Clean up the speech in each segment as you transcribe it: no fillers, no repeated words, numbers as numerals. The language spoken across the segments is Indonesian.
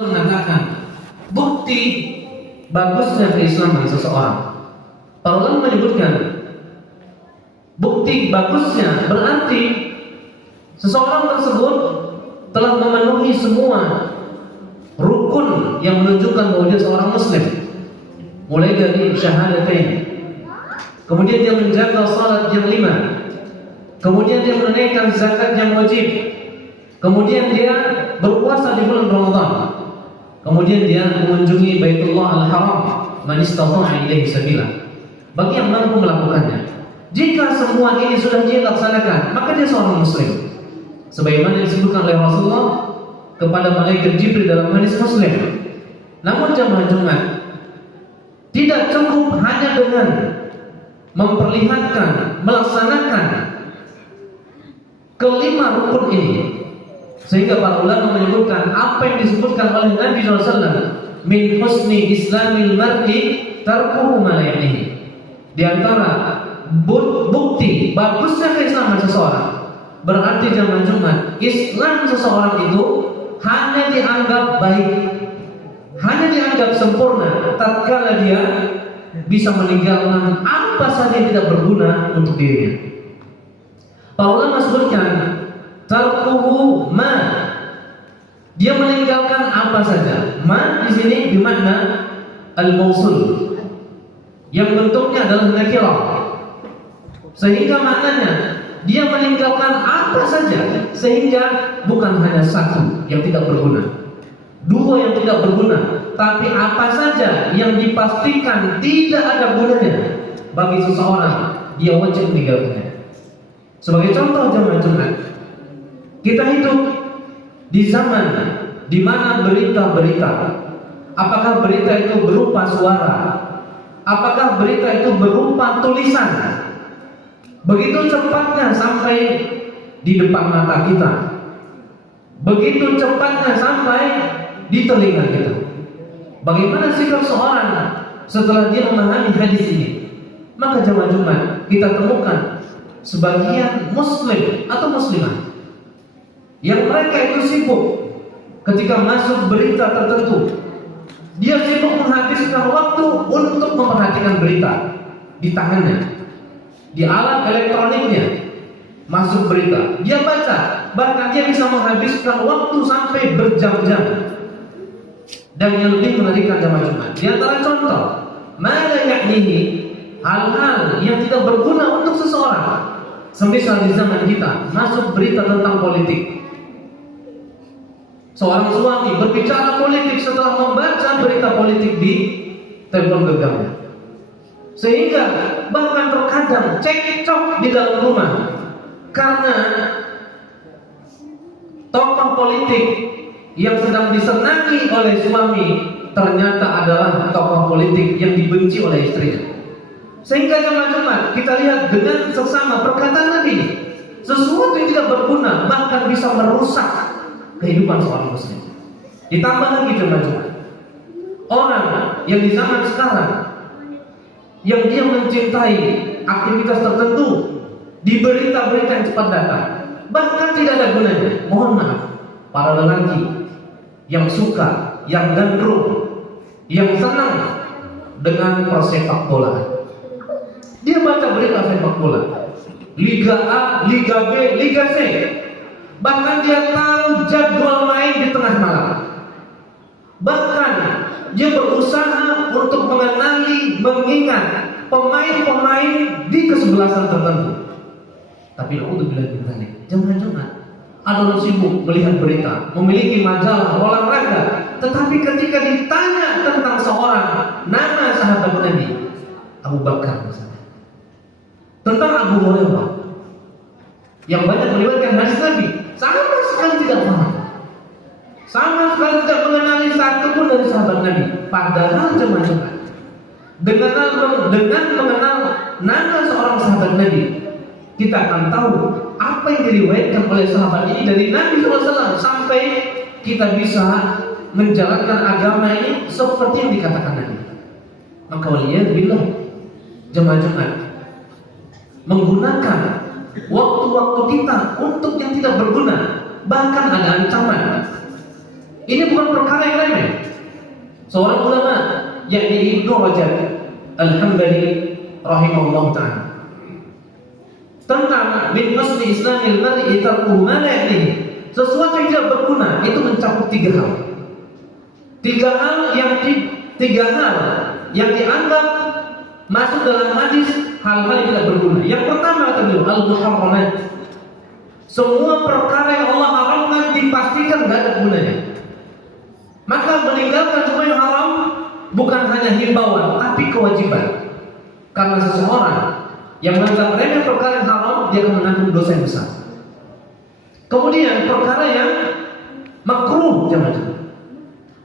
mengatakan bukti bagusnya keislaman seseorang. Para ulama menyebutkan bukti bagusnya berarti seseorang tersebut telah memenuhi semua rukun yang menunjukkan bahwa dia seorang muslim, mulai dari syahadatain, kemudian dia menjaga salat yang 5, kemudian dia menunaikan zakat yang wajib, kemudian dia berpuasa di bulan Ramadan, kemudian dia mengunjungi Baitullah Al-Haram man istata'a ilaihi sabila, bagi yang mampu melakukannya. Jika semua ini sudah dia laksanakan, maka dia seorang muslim, sebagaimana disebutkan oleh Rasulullah kepada malaikat Jibril dalam hadis Muslim. Namun jamaah Jumat, tidak cukup hanya dengan memperlihatkan, melaksanakan kelima rukun ini, sehingga para ulama menyebutkan apa yang disebutkan oleh Nabi SAW, min husni islamil mar'i tarkuhu ma la ya'nihi. Di antara bukti bagusnya keislaman seseorang, berarti jamaah Jumat, Islam seseorang itu hanya dianggap baik, hanya dianggap sempurna tatkala dia bisa meninggalkan apa saja yang tidak berguna untuk dirinya. Para ulama sebutkan tarkuhu ma, dia meninggalkan apa saja. Ma di sini bermakna al-mausul, yang bentuknya adalah nakirah, sehingga maknanya dia meninggalkan apa saja, sehingga bukan hanya satu yang tidak berguna, dua yang tidak berguna, tapi apa saja yang dipastikan tidak ada gunanya bagi seseorang, dia wajib meninggalkannya. Sebagai contoh jamaah Jumat, kita hidup di zaman di mana berita-berita, apakah berita itu berupa suara, apakah berita itu berupa tulisan, begitu cepatnya sampai di depan mata kita, begitu cepatnya sampai di telinga kita. Bagaimana sikap seorang setelah dia memahami hadis ini? Maka jamaah Jumat, kita temukan sebagian muslim atau muslimah yang mereka itu sibuk ketika masuk berita tertentu, dia sibuk menghabiskan waktu untuk memperhatikan berita di tangannya, di alat elektroniknya, masuk berita, dia baca, bahkan dia bisa menghabiskan waktu sampai berjam-jam. Dan yang lebih mengerikan jamaah Jumat, di antara contoh mana yaknihi, hal-hal yang tidak berguna untuk seseorang. Semisal di zaman kita masuk berita tentang politik, seorang suami berbicara politik setelah membaca berita politik di telepon genggamnya, sehingga bahkan terkadang cekcok di dalam rumah karena tokoh politik yang sedang disenangi oleh suami ternyata adalah tokoh politik yang dibenci oleh istrinya. Sehingga jamaah Jumat, kita lihat dengan seksama perkataan Nabi, sesuatu yang tidak berguna bahkan bisa merusak kehidupan seorang muslim. Ditambah lagi jamaah Jumat, orang yang di zaman sekarang yang dia mencintai aktivitas tertentu di berita-berita yang cepat datang, bahkan tidak ada gunanya. Mohon maaf, para lelaki yang suka, yang gandrung, yang senang dengan persepak bola, dia baca berita sepak bola, Liga A, Liga B, Liga C, bahkan dia tahu jadwal main di tengah malam. Bahkan dia berusaha untuk mengenali, mengingat pemain-pemain di kesebelasan tertentu. Tapi alhamdulillah jamaah Jumat, ada orang sibuk melihat berita, memiliki majalah olahraga, tetapi ketika ditanya tentang seorang nama sahabat Nabi, Abu Bakar misalnya, tentang Abu Hurairah yang banyak meriwayatkan hadis Nabi, sama sekali tidak paham, sama sekali tidak mengenali satu pun dari sahabat Nabi. Padahal jemaah Jumat, dengan mengenal nama seorang sahabat Nabi, kita akan tahu apa yang diriwayatkan oleh sahabat ini dari Nabi SAW, sampai kita bisa menjalankan agama ini seperti yang dikatakan Nabi. Maka waliyadzubillah jemaah Jumat, menggunakan waktu-waktu kita untuk yang tidak berguna, bahkan ada ancaman. Ini bukan perkara yang remeh. seorang ulama yakni Ibnu Rajab Al-Hambali rahimahullah ta'ala, tentang min husni islamil mar'i tarkuhu ma la ya'nihi. Sesuatu yang tidak berguna itu mencakup tiga hal. Tiga hal yang dianggap masuk dalam hadis hal-hal yang tidak berguna. Yang pertama kata beliau al-muharramat. Semua perkara yang Allah haramkan dipastikan tidak ada gunanya. Maka meninggalkan semua yang haram bukan hanya himbauan tapi kewajiban. Karena seseorang yang menganggap remeh perkara yang haram, dia akan menanggung dosa yang besar. Kemudian perkara yang makruh,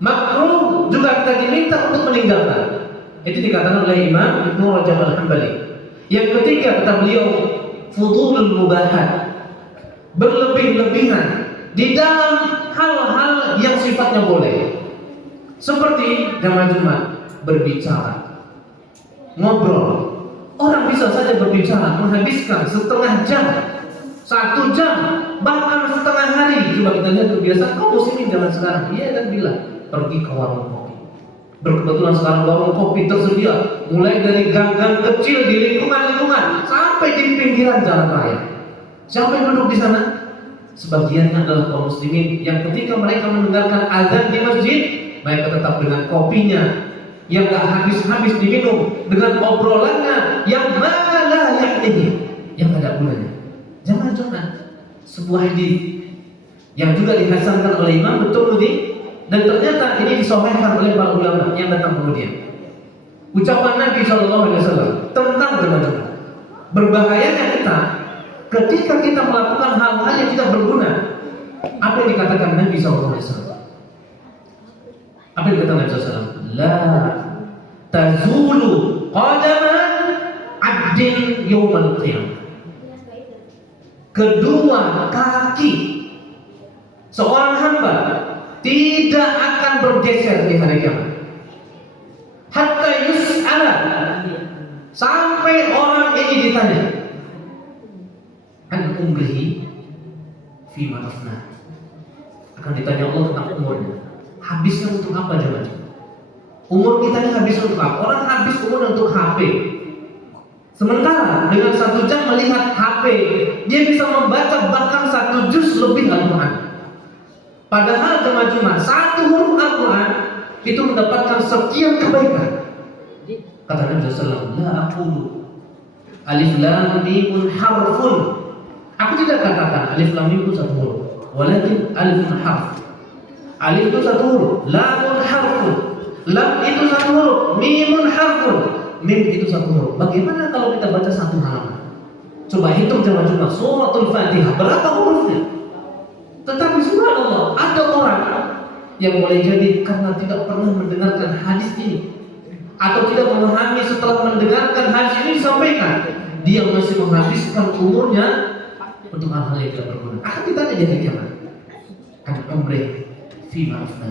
makruh juga kita diminta untuk meninggalkan. Itu dikatakan oleh Imam Ibnu Rajab Al-Hambali. Yang ketiga kata beliau fudulul mubahat, berlebih-lebihan di dalam hal-hal yang sifatnya boleh. Seperti jamaah Jumat berbicara, ngobrol. Orang bisa saja berbicara menghabiskan setengah jam, 1 jam, bahkan setengah hari. Coba kita lihat kebiasaan kaum muslimin zaman sekarang. Dia kan bilang pergi ke warung kopi. Berkebetulan sekarang warung kopi tersedia, mulai dari gang-gang kecil di lingkungan-lingkungan sampai di pinggiran jalan raya. Siapa yang duduk di sana? Sebagiannya adalah kaum muslimin yang ketika mereka mendengarkan azan di masjid, mereka tetap dengan kopinya yang gak habis-habis diminum, dengan obrolannya yang malah yang ada gunanya. Jangan-jangan sebuah hadis yang juga dihasankan oleh Imam At-Tirmidzi dan ternyata ini disahihkan oleh para ulama yang datang kemudian. Ucapan Nabi SAW tentang bermacam berbahayanya kita ketika kita melakukan hal-hal yang tidak berguna. Apa yang dikatakan Nabi SAW? Apa yang dikatakan Nabi SAW? La tazulu qadama 'abdin yawmal qiyamah. Kedua kaki seorang hamba tidak akan bergeser di hari kiamat. Hatta yus'ala, sampai orang ini ditanya an umrihi fima afna. Akan ditanya Allah tentang umurnya. Habisnya untuk apa jemaah? Umur kita ini habis untuk apa? Orang habis umur untuk HP. Sementara dengan 1 jam melihat HP, dia bisa membaca bahkan 1 juz lebih Al-Quran. Padahal jemaah Jumat 1 huruf Al-Quran itu mendapatkan sekian kebaikan. Kata Nabi SAW, la aqulu alif lam mim harfun. Aku tidak katakan alif lam mim itu 1 huruf, walakin alifun harf. Alif itu 1 huruf, lamun harfun. Lam itu 1 huruf, mimun harfun. Mim itu 1 huruf. Bagaimana kalau kita baca 1 halaman? Coba hitung jemaah Jumat suratul Fatihah berapa hurufnya? Tetapi subhanallah, ada orang yang boleh jadi karena tidak pernah mendengarkan hadis ini atau tidak memahami setelah mendengarkan hadis ini disampaikan, dia masih menghabiskan umurnya untuk hal-hal yang tidak berguna. Akan ditanya jadi kiamat. Kan umrih fi ma'afna.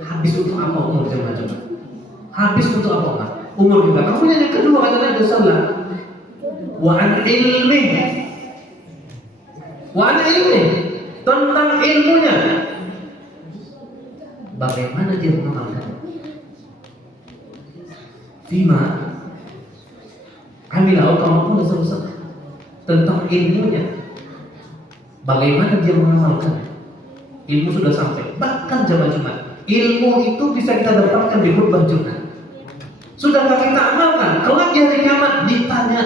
Habis untuk apa umur jemaah Jumat? Habis untuk apa umur kita? Kemudian yang kedua kata Nabi sallallahu wa an ilmi. Wa an ilmi, tentang ilmunya. Bagaimana dia mengamalkan? Fima amila utamaku selesai tentang ilmunya. Bagaimana dia mengamalkan? Ilmu sudah sampai. Bahkan jemaah Jumat, ilmu itu bisa kita dapatkan di khutbah Jumat. Sudahkah kita amalkan? Kelak di hari kiamat ditanya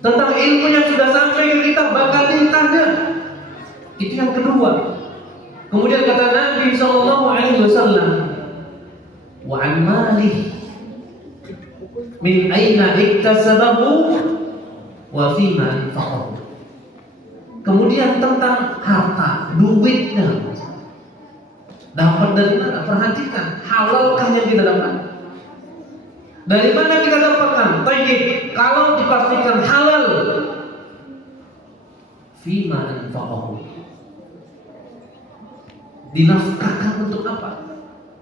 tentang ilmu yang sudah sampai ke kita, bakal ditanya. Itu yang kedua. Kemudian kata Nabi SAW, wa an malih min aina iktasabahu wa fima anfaqahu. Kemudian tentang harta, duitnya dapat dari mana? Perhatikan, halalkah yang kita dapat? Dari mana kita dapatkan? Tayyib, kalau dipastikan halal, fima anfaqahu, dinafkahkan untuk apa?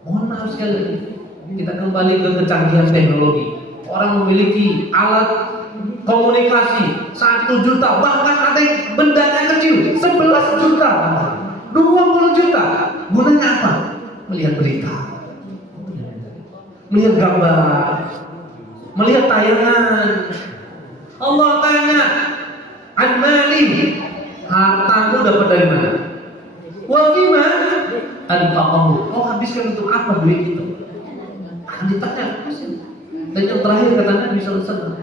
Mohon maaf sekali lagi, kita kembali ke kecanggihan teknologi. Orang memiliki alat komunikasi 1 juta, bahkan ada yang bendanya kecil 11 juta, 20 juta. Gunanya apa? melihat berita, melihat gambar, melihat tayangan. Allah tanya, an mali, hartamu dapat dari mana? Wa bima anfaqahu, kau habiskan untuk apa duit itu? Akan ditanya. Dan yang terakhir kata Nabi SAW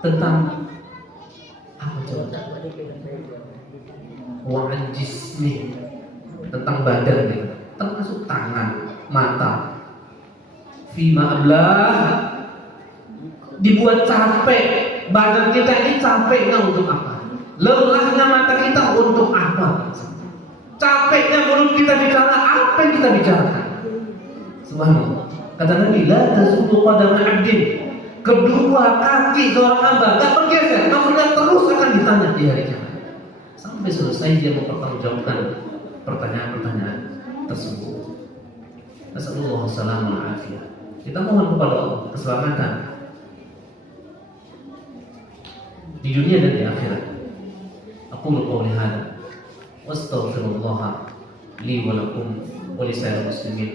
tentang apa coba? Wa an jismi, tentang badan, termasuk tangan, mata. Fima ablah, dibuat capek. Badan kita ini capeknya untuk apa? Lelahnya mata kita untuk apa? Capeknya mulut kita bicara, apa yang kita bicarakan? Subhanallah. Kata Nabi, la tazulu qadama 'abdin. Kedua kaki seorang hamba tak bergeser, namun terus akan ditanya di hari kiamat. Sampai selesai dia mempertanggungjawabkan pertanyaan-pertanyaan tersebut. Nasallallahu alaihi wasallam. Kita mohon kepada Allah keselamatan di dunia dan di akhirat. Aku qouli hada wa astaghfirullah li wa lakum wa li sa'iril muslimin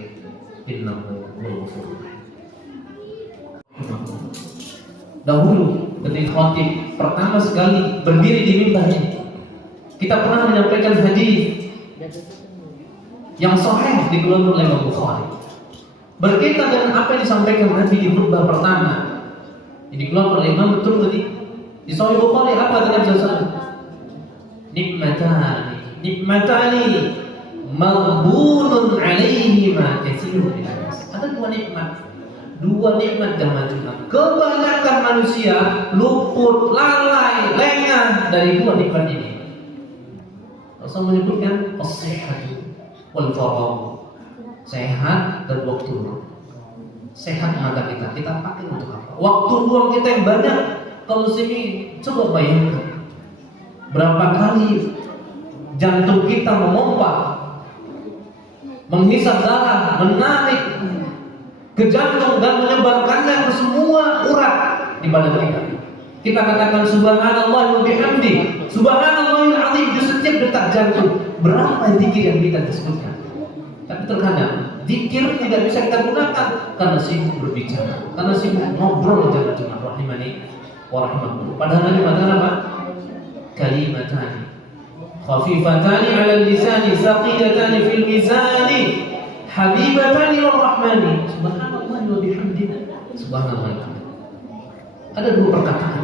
innahu huwal ghafurur rahim. Dahulu ketika khatib pertama sekali berdiri di mimbar ini, kita pernah menyampaikan hadis yang sahih dikeluarkan oleh Imam Bukhari berkaitan dengan apa yang disampaikan Nabi di khutbah pertama. Ini dikeluarkan oleh Imam Tirmidzi di Sahih Bukhari. Apa kata Nabi SAW? Nikmatani maghbunun alaihima katsirun minas. Ada dua nikmat zaman Jumat. Kebanyakan manusia luput, lalai, lengah dari dua nikmat ini. Rasul menyebutkan as-sihhatu wal faragh, sehat dan waktu luang. Sehat mata kita pakai untuk apa? Waktu luang kita yang banyak, kaum muslimin, coba bayangkan berapa kali jantung kita memompa, menghisap darah, menarik ke jantung dan menyebarkannya ke semua urat di badan kita. Kita katakan subhanallah wa bihamdi, subhanallahil azim di setiap detak jantung. Berapa zikir yang kita sebutkan? Tapi terkadang zikir tidak bisa kita gunakan karena sibuk berbicara, karena sibuk ngobrol dengan Jumat rahimani wa rahimakumullah. Padahal Nabi mengatakan apa? Kalimatani khafifatani 'ala lisani, thaqilatani fil mizani, habibatani lir rahmani. Subhanallah wa bihamdihi. Subhanallah. Ada dua perkataan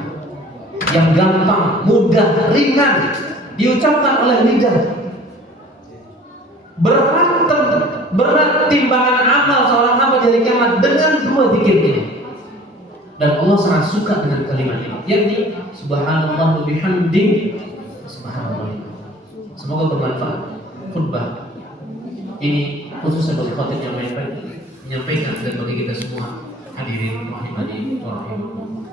yang gampang, mudah, ringan diucapkan oleh lidah. Berat timbangan amal seorang hamba di hari kiamat dengan dua zikir ini. Dan Allah sangat suka dengan kalimat ini, yakni subhanallah wa bihamdi, subhanallah. Semoga bermanfaat khutbah ini, khususnya bagi khatib yang menyampaikan dan bagi kita semua hadirin rahimani wa rahimakumullah.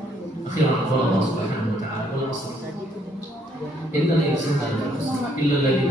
Akhiran Allah subhanahu wa ta'ala wal asr innal insana illa alladhi